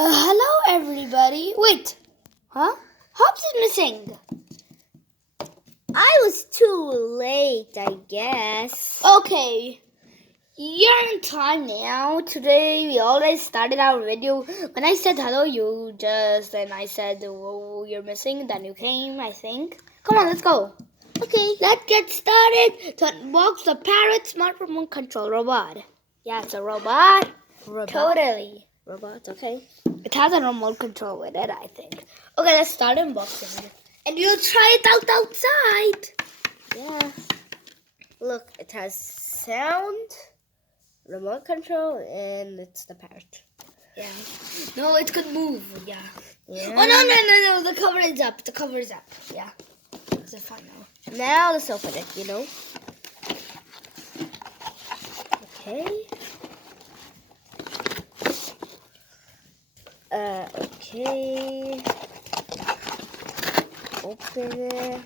Hello everybody. Wait. Huh? Hobbs is missing. I was too late, I guess. Okay. You're in time now. Today we already started our video. When I said hello, then I said, whoa, you're missing. Then you came, I think. Come on, let's go. Okay. Let's get started to unbox the Parrot Smart Remote Control Robot. Yeah, it's a robot. Totally. Robot, okay. It has a remote control with it, I think. Okay, let's start unboxing it. And you'll try it out outside. Yeah. Look, it has sound, remote control, and it's the parrot. Yeah. No, it could move. Yeah. Yeah. Oh, no. The cover is up. The cover is up. Yeah. It's fine now. Now let's open it, Okay. Okay. Open it.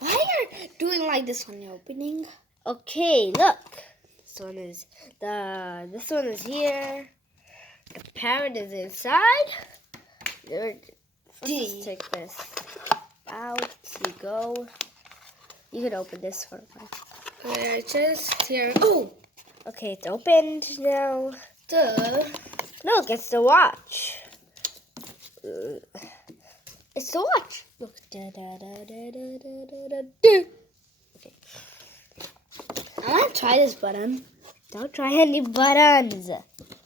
Why are you doing like this on your opening? Okay, look. This one is here. The parrot is inside. Let's take this out. You go. You can open this for me. Yeah, just here. Oh! Okay, it's opened now. Look, it's the watch. It's the watch. Look. Okay. I want to try this button. Don't try any buttons.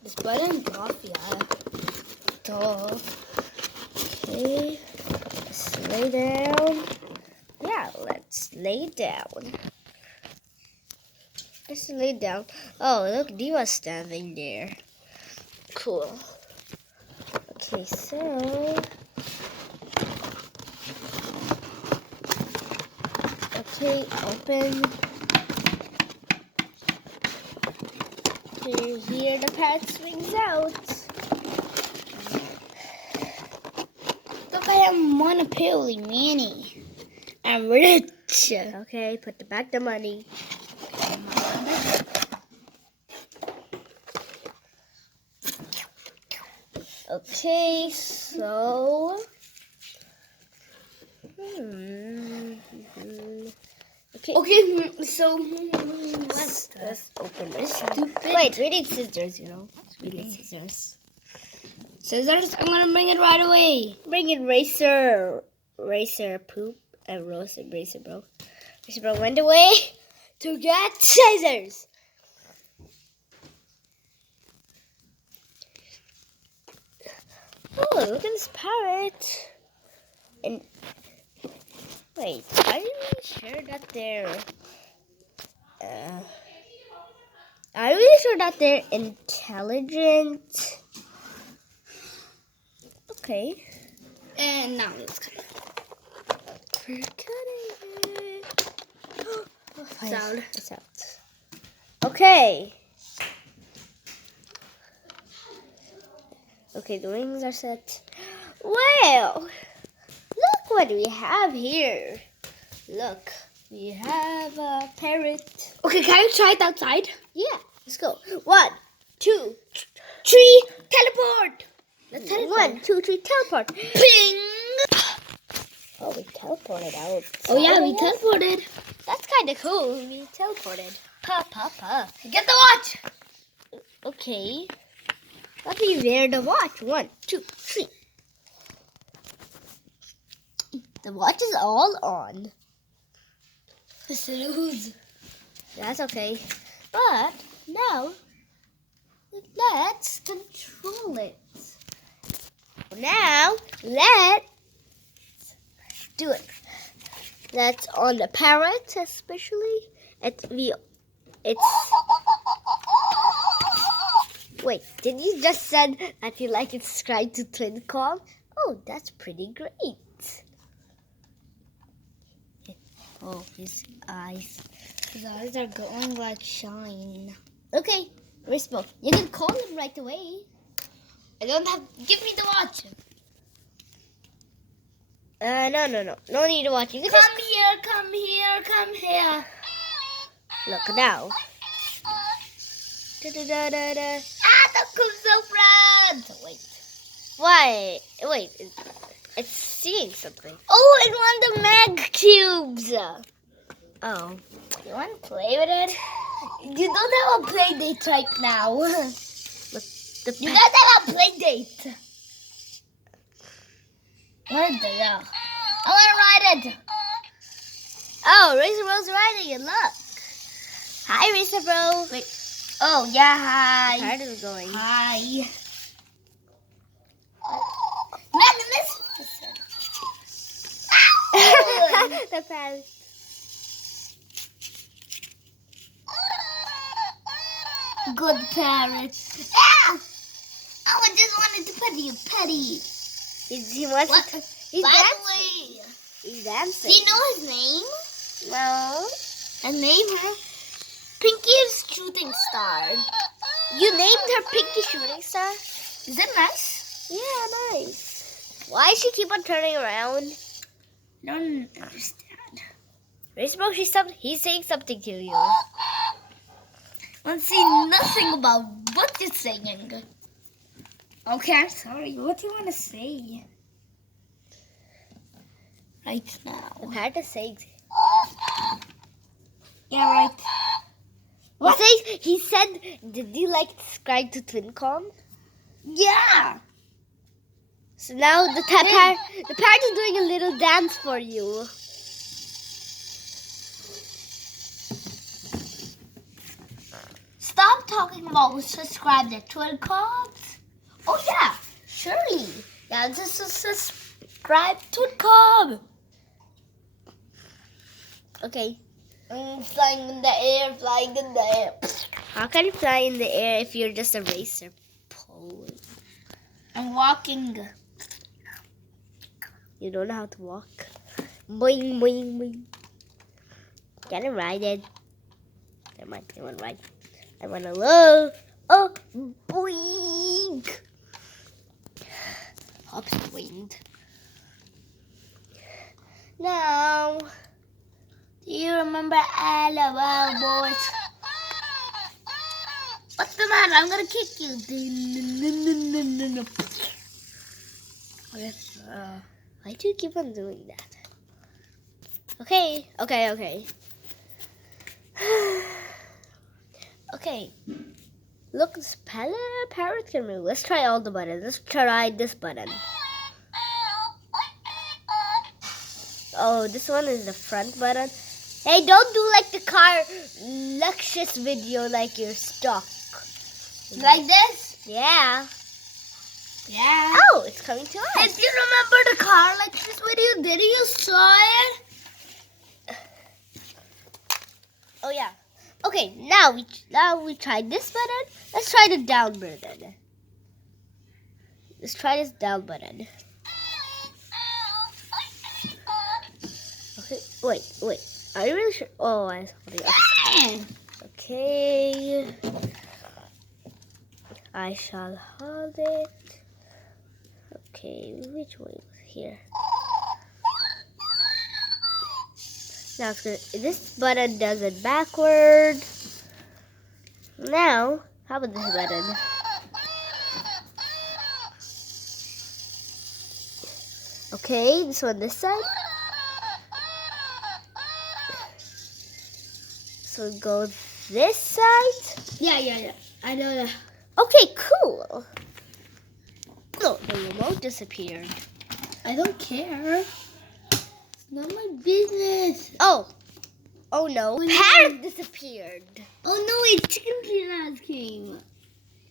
This button's off, yeah. Duh. Okay. Let's lay down. Yeah, let's lay down. Let's lay down. Oh, look, Diva's standing there. Cool. Okay, so open. Here the parrot swings out. Look, I have Monopoly Manny. I'm rich. Okay, put back the money. Okay, so Okay, so let's open this. Stupid. Wait, we need scissors, We need scissors. Scissors? I'm gonna bring it right away. Bring it, Racer poop, and Rose and Racer bro. Racer bro went away to get scissors. Oh, look at this parrot. And wait, are you really sure that they're intelligent? Okay. And now let's cut it. We're cutting it. Sound. It's out. Okay. Okay, the wings are set. Well, look what we have here. Look, we have a parrot. Okay, can I try it outside? Yeah, let's go. 1, 2, 3, teleport! Let's teleport. 1, 2, 3, teleport. Ping! Oh, we teleported out. Oh yeah, we teleported. That's kind of cool. We teleported. Pa. Get the watch! Okay. Let me wear the watch. 1, 2, 3. The watch is all on. Snooze. That's okay. But now, let's control it. Now, let's do it. That's on the parrot, especially. Wait, did you just said that you like it subscribe to Twin Call? Oh, that's pretty great. Oh, his eyes. His eyes are going like shine. Okay, Rispo, you can call him right away. I don't have. Give me the watch. No. No need to watch. You can Come here. Look now. Ah, the comes so friend. Wait. Why? Wait, it's seeing something. Oh, it won the mag cubes. Oh. You want to play with it? You don't have a play date right now. You don't have a play date. What the hell? I want to ride it. Oh, Razor Bro's riding it. Look. Hi, Razor Bro. Wait. Oh, yeah, hi. How is it going? Hi. Magnificent. Ow! The parrot. Good parrot. Ah! Oh, I just wanted to pet you, Petty. He wants What? to. He's By dancing. the way, He's dancing. do you know his name? No. His name is Pinky's Shooting Star. You named her Pinky Shooting Star? Is it nice? Yeah, nice. Why does she keep on turning around? I don't understand. Razor Bro, he's saying something to you. I see nothing about what you're saying. Okay, I'm sorry. What do you want to say? Right The now. parrot is saying. Yeah, right. What? He said, did you like subscribe to Twincom? Yeah. So now the parrot is doing a little dance for you. Stop talking about subscribe to Twilcom. Oh yeah, surely. Yeah, just subscribe to Twilcom. Okay. Flying in the air, flying in the air. How can you fly in the air if you're just a racer pole? I'm walking. You don't know how to walk. Boing, boing, boing. Can I ride it? Never mind, I want to ride. I want to low. Oh, boing. Hops winged. Now, Do you remember all about boys? What's the matter? I'm gonna kick you. Okay. why do you keep on doing that? Okay. Okay. Look, this parrot can move. Let's try all the buttons. Let's try this button. Oh, this one is the front button. Hey, don't do like the car Lexus video like you're stuck. Like this? Yeah. Yeah. Oh, it's coming to us. If you remember the car like this video, did you saw it? Oh yeah. Okay, now we tried this button. Let's try the down button. Let's try this down button. Okay, wait. Are you really sure? Oh, I saw the other. Okay. I shall hold it. Okay, which way was here? Now it's gonna, this button does it backward. Now, how about this button? Okay, this one this side. So it goes this side. Yeah. I know that. Okay, cool. No, the remote disappeared. I don't care. It's not my business. Oh no, parrot disappeared. Oh no, wait, chicken has came.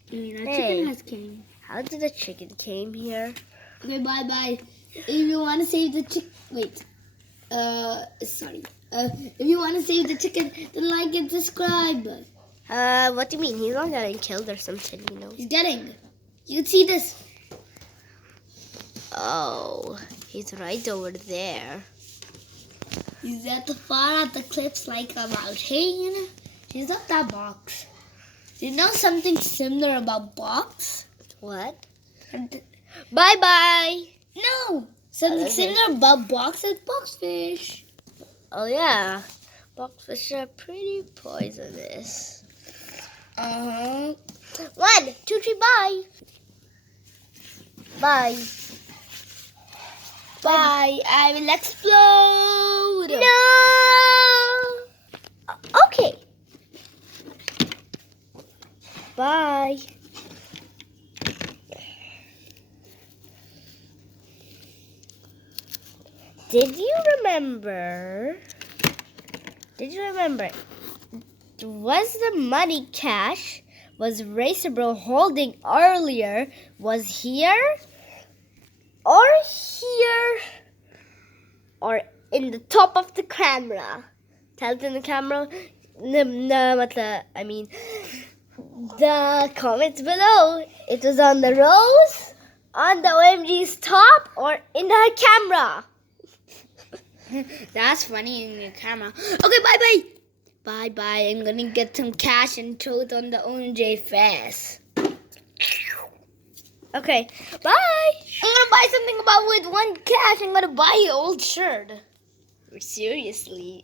Chicken has came. How did the chicken came here? Okay, bye. If you want to save the chicken, wait. Sorry. If you want to save the chicken, then like and subscribe. What do you mean? He's not getting killed or something, you know? He's getting. You can see this. Oh, he's right over there. He's at the far at the cliffs like a mountain. He's up that box. Do you know something similar about box? What? Bye. No. Something similar about box is boxfish. Oh yeah, boxfish are pretty poisonous. 1, 2, 3, bye. Bye. Bye. I will explode. No. Okay. Bye. Did you remember? Was the money cash was Racer Bro holding earlier was here or here or in the top of the camera? Tell it in the camera. I mean, the comments below. It was on the rose, on the OMG's top, or in the camera. That's funny in your camera. Okay, bye. Bye. I'm gonna get some cash and throw it on the OMJ face. Okay, bye. I'm gonna buy something about with one cash. I'm gonna buy an old shirt. Seriously.